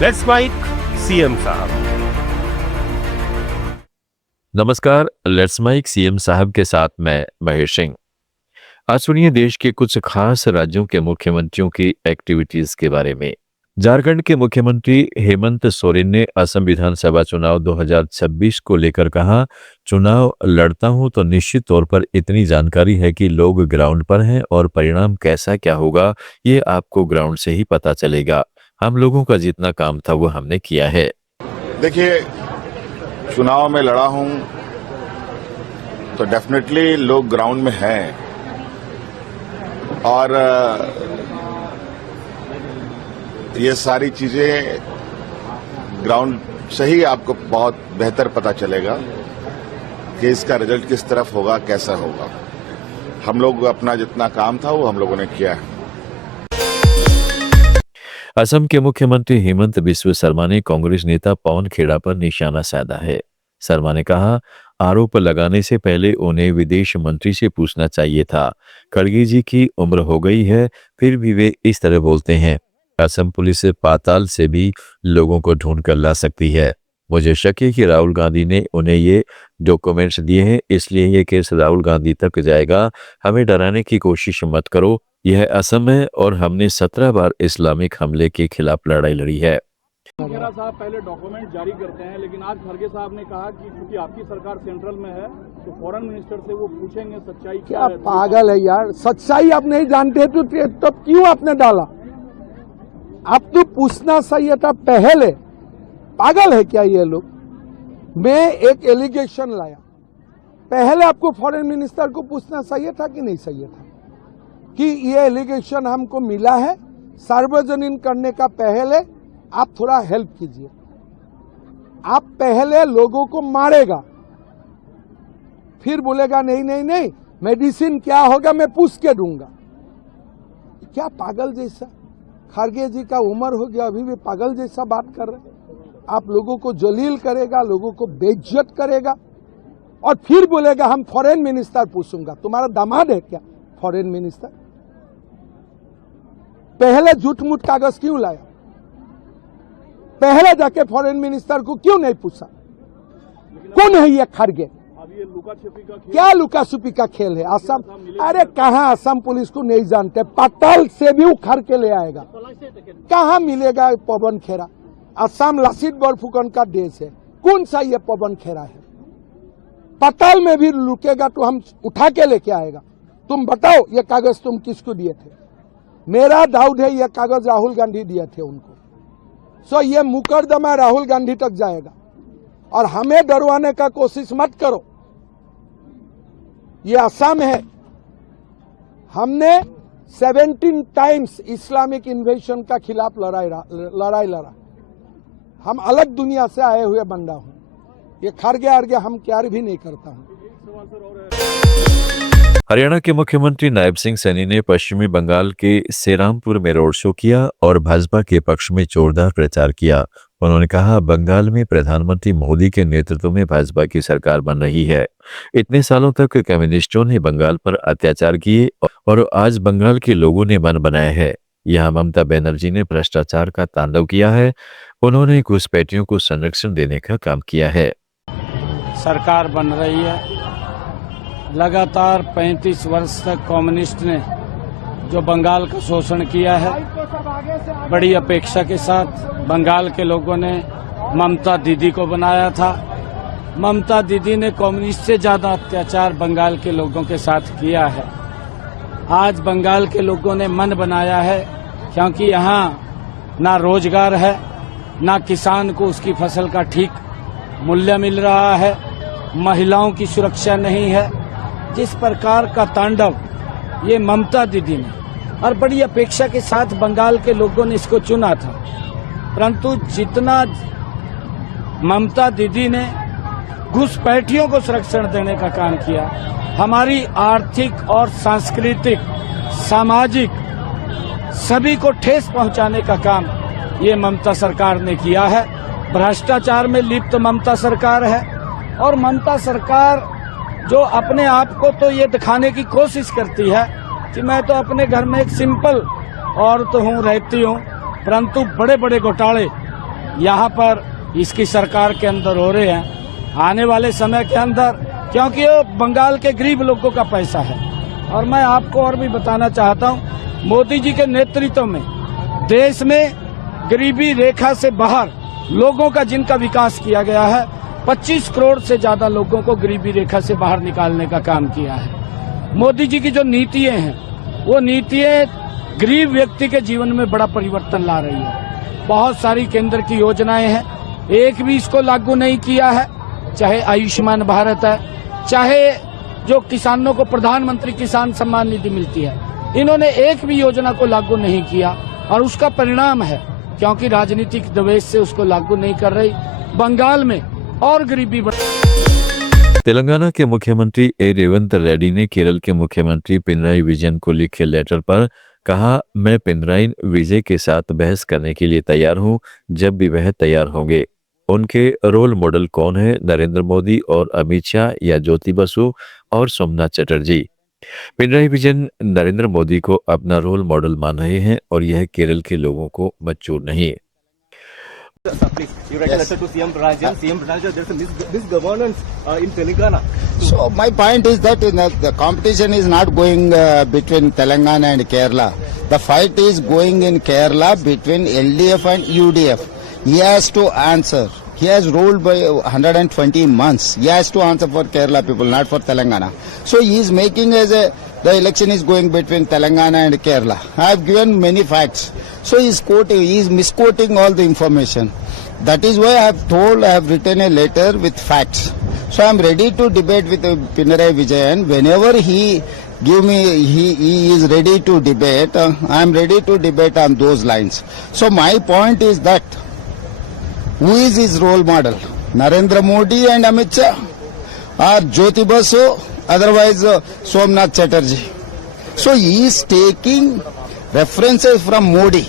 Let's mic CM साहब। नमस्कार, let's mic CM साहब के साथ मैं महेश सिंह। आज सुनिए देश के कुछ खास राज्यों के मुख्यमंत्रियों की एक्टिविटीज के बारे में। झारखंड के मुख्यमंत्री हेमंत सोरेन ने असम विधानसभा चुनाव 2026 को लेकर कहा, चुनाव लड़ता हूं तो निश्चित तौर पर इतनी जानकारी है कि लोग ग्राउंड पर हैं और परिणाम कैसा क्या होगा ये आपको ग्राउंड से ही पता चलेगा। हम लोगों का जितना काम था वो हमने किया है। देखिए, चुनाव में लड़ा हूं तो डेफिनेटली लोग ग्राउंड में हैं और ये सारी चीजें ग्राउंड से ही आपको बहुत बेहतर पता चलेगा कि इसका रिजल्ट किस तरफ होगा, कैसा होगा। हम लोग अपना जितना काम था वो हम लोगों ने किया है। असम के मुख्यमंत्री हेमंत बिस्व शर्मा ने कांग्रेस नेता पवन खेड़ा पर निशाना साधा है। शर्मा ने कहा, आरोप लगाने से पहले उन्हें विदेश मंत्री से पूछना चाहिए था। खड़गे जी की उम्र हो गई है, फिर भी वे इस तरह बोलते हैं। असम पुलिस पाताल से भी लोगों को ढूंढ कर ला सकती है। मुझे शक है कि राहुल गांधी ने उन्हें ये डॉक्यूमेंट्स दिए हैं, इसलिए ये केस राहुल गांधी तक जाएगा। हमें डराने की कोशिश मत करो। यह असम है और हमने 17 बार इस्लामिक हमले के खिलाफ लड़ाई लड़ी है। खेड़ा साहब पहले डॉक्यूमेंट जारी करते हैं, लेकिन आज खड़गे साहब ने कहा कि क्योंकि आपकी सरकार सेंट्रल में है तो फॉरेन मिनिस्टर से वो पूछेंगे सच्चाई क्या है। पागल है यार, सच्चाई आप नहीं जानते तो तब क्यों आपने डाला? आप तो पूछना चाहिए था पहले। पागल है क्या ये लोग? मैं एक एलिगेशन लाया, पहले आपको फॉरेन मिनिस्टर को पूछना चाहिए था कि नहीं चाहिए था कि ये एलिगेशन हमको मिला है, सार्वजनिक करने का पहले आप थोड़ा हेल्प कीजिए। आप पहले लोगों को मारेगा, फिर बोलेगा नहीं नहीं नहीं मेडिसिन क्या होगा मैं पूछ के दूंगा। क्या पागल जैसा? खड़गे जी का उम्र हो गया, अभी भी पागल जैसा बात कर रहे। आप लोगों को जलील करेगा, लोगों को बेइज्जत करेगा और फिर बोलेगा हम फॉरेन मिनिस्टर पूछूंगा। तुम्हारा दामाद है क्या फॉरेन मिनिस्टर? पहले झूठ मूठ कागज क्यों लाया? पहले जाके फॉरेन मिनिस्टर को क्यों नहीं पूछा? कौन है ये खड़गे? अब ये लुका छिपी का खेल, क्या लुका छुपी का खेल है? असम, अरे कहाँ असम पुलिस को नहीं जानते? पाताल से भी उखाड़ के ले आएगा। कहाँ मिलेगा पवन खेड़ा? असम लासित बोरफुकन का देश है, कौन सा ये पवन खेड़ा है? पाताल में भी लुकेगा तो हम उठा के लेके आएगा। तुम बताओ ये कागज तुम किसको दिए थे? मेरा डाउट है ये कागज राहुल गांधी दिए थे उनको। सो ये मुकदमा राहुल गांधी तक जाएगा और हमें डरवाने का कोशिश मत करो। ये असम है, हमने 17 टाइम्स इस्लामिक इन्वेशन का खिलाफ लड़ाई लड़ा। हम अलग दुनिया से आए हुए बंदा हूं। ये खड़गे आरगे हम प्यार भी नहीं करता हूं। हरियाणा के मुख्यमंत्री नायब सिंह सैनी ने पश्चिमी बंगाल के सेरामपुर में रोड शो किया और भाजपा के पक्ष में जोरदार प्रचार किया। उन्होंने कहा, बंगाल में प्रधानमंत्री मोदी के नेतृत्व में भाजपा की सरकार बन रही है। इतने सालों तक कम्युनिस्टों ने बंगाल पर अत्याचार किए और आज बंगाल के लोगों ने मन बनाया है। यहाँ ममता बनर्जी ने भ्रष्टाचार का तांडव किया है। उन्होंने घुसपैठियों को संरक्षण देने का काम किया है। सरकार बन रही है। लगातार 35 वर्ष तक कम्युनिस्ट ने जो बंगाल का शोषण किया है, बड़ी अपेक्षा के साथ बंगाल के लोगों ने ममता दीदी को बनाया था। ममता दीदी ने कम्युनिस्ट से ज्यादा अत्याचार बंगाल के लोगों के साथ किया है। आज बंगाल के लोगों ने मन बनाया है, क्योंकि यहाँ ना रोजगार है, ना किसान को उसकी फसल का ठीक मूल्य मिल रहा है, महिलाओं की सुरक्षा नहीं है। जिस प्रकार का तांडव ये ममता दीदी ने, और बड़ी अपेक्षा के साथ बंगाल के लोगों ने इसको चुना था, परंतु जितना ममता दीदी ने घुसपैठियों को संरक्षण देने का काम किया, हमारी आर्थिक और सांस्कृतिक, सामाजिक सभी को ठेस पहुंचाने का काम ये ममता सरकार ने किया है। भ्रष्टाचार में लिप्त ममता सरकार है और ममता सरकार जो अपने आप को तो ये दिखाने की कोशिश करती है कि मैं तो अपने घर में एक सिंपल औरत हूँ, रहती हूँ, परंतु बड़े बड़े घोटाले यहाँ पर इसकी सरकार के अंदर हो रहे हैं। आने वाले समय के अंदर, क्योंकि ये बंगाल के गरीब लोगों का पैसा है, और मैं आपको और भी बताना चाहता हूँ, मोदी जी के नेतृत्व में देश में गरीबी रेखा से बाहर लोगों का जिनका विकास किया गया है, 25 करोड़ से ज्यादा लोगों को गरीबी रेखा से बाहर निकालने का काम किया है। मोदी जी की जो नीतियां हैं, वो नीतियां गरीब व्यक्ति के जीवन में बड़ा परिवर्तन ला रही है। बहुत सारी केंद्र की योजनाएं हैं, एक भी इसको लागू नहीं किया है। चाहे आयुष्मान भारत है, चाहे जो किसानों को प्रधानमंत्री किसान सम्मान निधि मिलती है, इन्होंने एक भी योजना को लागू नहीं किया, और उसका परिणाम है क्योंकि राजनीतिक दबाव से उसको लागू नहीं कर रही, बंगाल में और गरीबी बढ़। तेलंगाना के मुख्यमंत्री ए रेवंत रेड्डी ने केरल के मुख्यमंत्री पिनराई विजयन को लिखे लेटर पर कहा, मैं पिनराई विजय के साथ बहस करने के लिए तैयार हूं जब भी वह तैयार होंगे। उनके रोल मॉडल कौन है, नरेंद्र मोदी और अमित शाह या ज्योति बसु और सोमनाथ चटर्जी? पिनराई विजयन नरेंद्र मोदी को अपना रोल मॉडल मान रहे हैं और यह केरल के लोगों को मंजूर नहीं। Please, you write a letter to CM Rajan. CM Rajan, there's a misgovernance in Telangana. So my point is that the competition is not going between Telangana and Kerala. The fight is going in Kerala between LDF and UDF. He has to answer. He has ruled by 120 months. He has to answer for Kerala people, not for Telangana. So he is making the election is going between Telangana and Kerala. I have given many facts. So he is misquoting all the information. That is why I have written a letter with facts. So I am ready to debate with Pinarayi Vijayan. Whenever he is ready to debate, I am ready to debate on those lines. So my point is that, who is his role model? Narendra Modi and Amit Shah, or Jyoti Basu, otherwise Somnath Chatterjee. So he is taking references from Modi.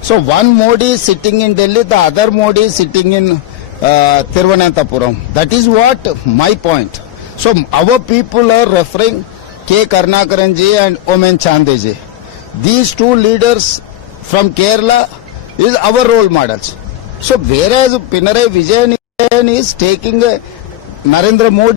So one Modi is sitting in Delhi, the other Modi is sitting in Thiruvananthapuram. That is what my point. So our people are referring K. Karnakaran ji and Omen Chande ji. These two leaders from Kerala is our role models. So whereas Pinarayi Vijayan is taking Narendra Modi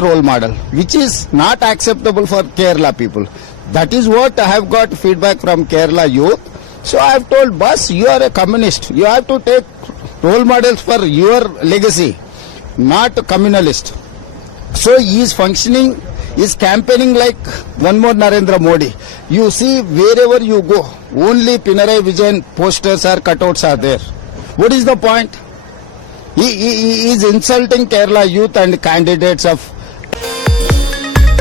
role model, which is not acceptable for Kerala people. That is what I have got feedback from Kerala youth. So I have told, Bas, you are a communist. You have to take role models for your legacy, not communalist. So he is functioning, is campaigning like one more Narendra Modi. You see, wherever you go, only Pinarayi Vijayan posters or cutouts are there. What is the point? He is insulting Kerala youth and candidates of.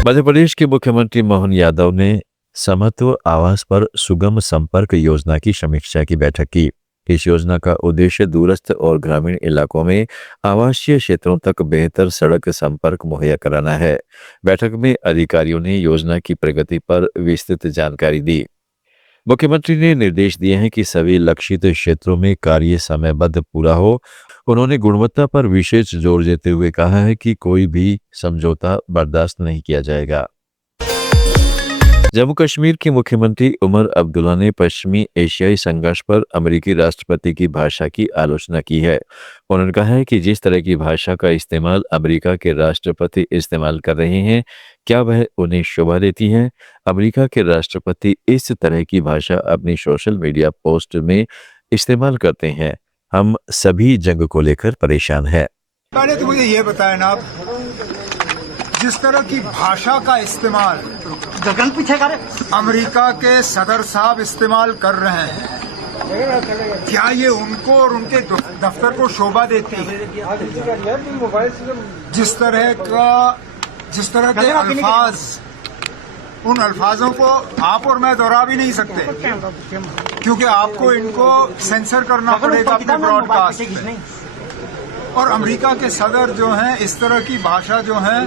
Madhya Pradesh के मुख्यमंत्री मोहन यादव ने समत्व आवास पर सुगम संपर्क योजना की समीक्षा की बैठक की। इस योजना का उद्देश्य दूरस्थ और ग्रामीण इलाकों में आवासीय क्षेत्रों तक बेहतर सड़क संपर्क मुहैया कराना है। बैठक में अधिकारियों ने योजना की प्रगति पर विस्तृत जानकारी दी। मुख्यमंत्री ने निर्देश दिए हैं कि सभी लक्षित क्षेत्रों में कार्य समयबद्ध पूरा हो। उन्होंने गुणवत्ता पर विशेष जोर देते हुए कहा है कि कोई भी समझौता बर्दाश्त नहीं किया जाएगा। जम्मू कश्मीर के मुख्यमंत्री उमर अब्दुल्ला ने पश्चिमी एशियाई संघर्ष पर अमेरिकी राष्ट्रपति की भाषा की आलोचना की है। उन्होंने कहा है कि जिस तरह की भाषा का इस्तेमाल अमेरिका के राष्ट्रपति इस्तेमाल कर रहे हैं, क्या वह उन्हें शोभा देती है? अमेरिका के राष्ट्रपति इस तरह की भाषा अपनी सोशल मीडिया पोस्ट में इस्तेमाल करते हैं। हम सभी जंग को लेकर परेशान हैं। पहले तो मुझे ये बताएं ना, जिस तरह की भाषा का इस्तेमाल अमेरिका के सदर साहब इस्तेमाल कर रहे हैं, क्या ये उनको और उनके दफ्तर को शोभा देती है? जिस तरह के अल्फाज, उन अल्फाजों को आप और मैं दोहरा भी नहीं सकते, क्योंकि आपको इनको सेंसर करना पड़ेगा अपने ब्रॉडकास्ट में। और अमेरिका के सदर जो हैं इस तरह की भाषा जो है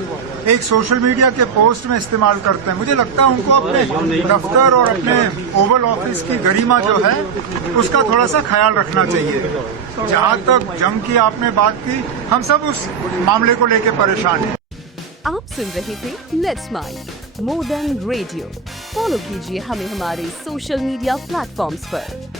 एक सोशल मीडिया के पोस्ट में इस्तेमाल करते हैं। मुझे लगता है उनको अपने दफ्तर और अपने ओवल ऑफिस की गरिमा जो है उसका थोड़ा सा ख्याल रखना चाहिए। जहां तक जंग की आपने बात की, हम सब उस मामले को लेकर परेशान हैं। आप सुन रहे थे let's smile more than radio. Follow कीजिए हमें हमारे सोशल मीडिया प्लेटफॉर्म्स पर।